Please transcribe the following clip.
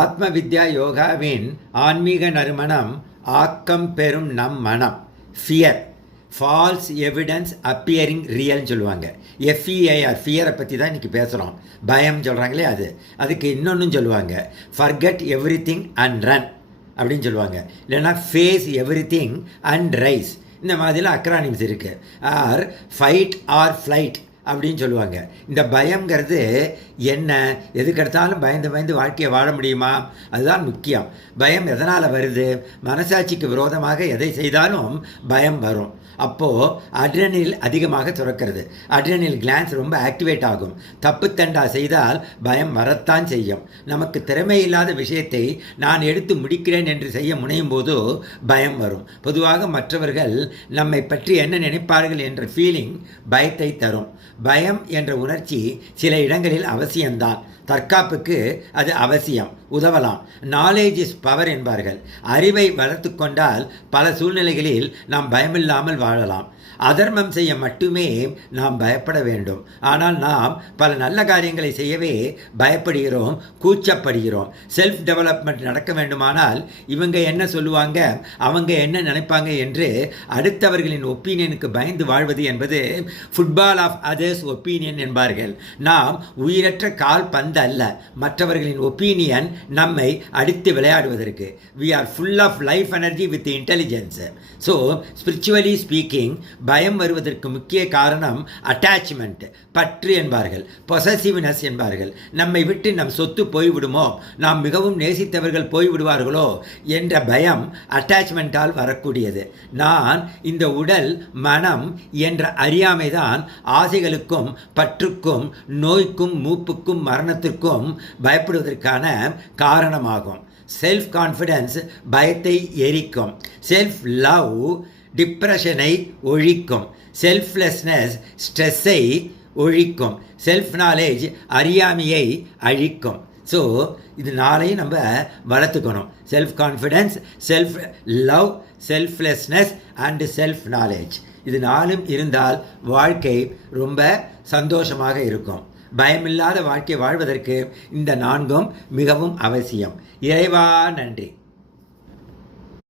ஆத்ம வித்யா யோகாவின் ஆன்மீக நறுமணம் ஆக்கம் பெறும் நம் மனம். ஃபியர், ஃபால்ஸ் எவிடன்ஸ் அப்பியரிங் ரியல்னு சொல்லுவாங்க. எஃப்இஐஆர், ஃபியரை பற்றி தான் இன்றைக்கி பேசுகிறோம். பயம் சொல்கிறாங்களே அதுக்கு இன்னொன்றும் சொல்லுவாங்க, forget everything and run அப்படின்னு சொல்லுவாங்க. இல்லைன்னா face everything and rise. இந்த மாதிரிலாம் அக்ரானிம்ஸ் இருக்குது. ஆர் ஃபைட் ஆர் ஃப்ளைட் அப்படின்னு சொல்லுவாங்க. இந்த பயங்கிறது என்ன, எதுக்கெடுத்தாலும் பயந்து வாழ்க்கையை வாழ முடியுமா? அதுதான் முக்கியம். பயம் எதனால் வருது? மனசாட்சிக்கு விரோதமாக எதை செய்தாலும் பயம் வரும். அப்போது அட்ரினலின் அதிகமாக சுரக்கிறது. அட்ரினல் கிளான்ஸ் ரொம்ப ஆக்டிவேட் ஆகும். தப்புத்தண்டா செய்தால் பயம் வரத்தான் செய்யும். நமக்கு திறமை இல்லாத விஷயத்தை நான் எடுத்து முடிக்கிறேன் என்று செய்ய முனையும் போது பயம் வரும். பொதுவாக மற்றவர்கள் நம்மை பற்றி என்ன நினைப்பார்கள் என்ற ஃபீலிங் பயத்தை தரும். பயம் என்ற உணர்ச்சி சில இடங்களில் அவசியம்தான். தற்காப்புக்கு அது அவசியம், உதவலாம். நாலேஜ் இஸ் பவர் என்பார்கள். அறிவை வளர்த்து கொண்டால் பல சூழ்நிலைகளில் நாம் பயமில்லாமல் வாழலாம். அதர்மம் செய்ய மட்டுமே நாம் பயப்பட வேண்டும். ஆனால் நாம் பல நல்ல காரியங்களை செய்யவே பயப்படுகிறோம், கூச்சப்படுகிறோம். செல்ஃப் டெவலப்மெண்ட் நடக்க வேண்டுமானால் இவங்க என்ன சொல்லுவாங்க, அவங்க என்ன நினைப்பாங்க என்று அடுத்தவர்களின் ஒப்பீனியனுக்கு பயந்து வாழ்வது என்பது ஃபுட்பால் ஆஃப் அதர்ஸ் ஒப்பீனியன் என்பார்கள். நாம் உயிரற்ற கால் பந்து அல்ல, மற்றவர்களின் ஒப்பீனியன் நம்மை அடித்து விளையாடுவதற்கு. we are full of life energy with intelligence. so spiritually speaking, பயம் வருவதற்கு முக்கிய காரணம் அட்டாச்மெண்ட், பற்று என்பார்கள், பொசசிவ்னஸ் என்பார்கள். நம்மை விட்டு நம் சொத்து போய்விடுமோ, நாம் மிகவும் நேசித்தவர்கள் போய்விடுவார்களோ என்ற பயம் அட்டாச்மெண்ட்டால் வரக்கூடியது. நான் இந்த உடல் மனம் என்ற அறியாமைதான் ஆசைகளுக்கும் பற்றுக்கும் நோய்க்கும் மூப்புக்கும் மரணத்திற்கும் பயப்படுவதற்கான காரணமாகும். செல்ஃப் கான்ஃபிடன்ஸ் பயத்தை எரிக்கும். செல்ஃப் லவ் டிப்ரெஷனை ஒழிக்கும். செல்ஃப்லெஸ்னஸ் ஸ்ட்ரெஸ்ஸை ஒழிக்கும். செல்ஃப் நாலேஜ் அறியாமையை அழிக்கும். ஸோ இது நாளையும் நம்ம வளர்த்துக்கணும். Self confidence, self love, selflessness and self knowledge. இது நாளும் இருந்தால் வாழ்க்கை ரொம்ப சந்தோஷமாக இருக்கும். பயமில்லாத வாழ்க்கை வாழ்வதற்கு இந்த நான்கும் மிகவும் அவசியம். இறைவா நன்றி.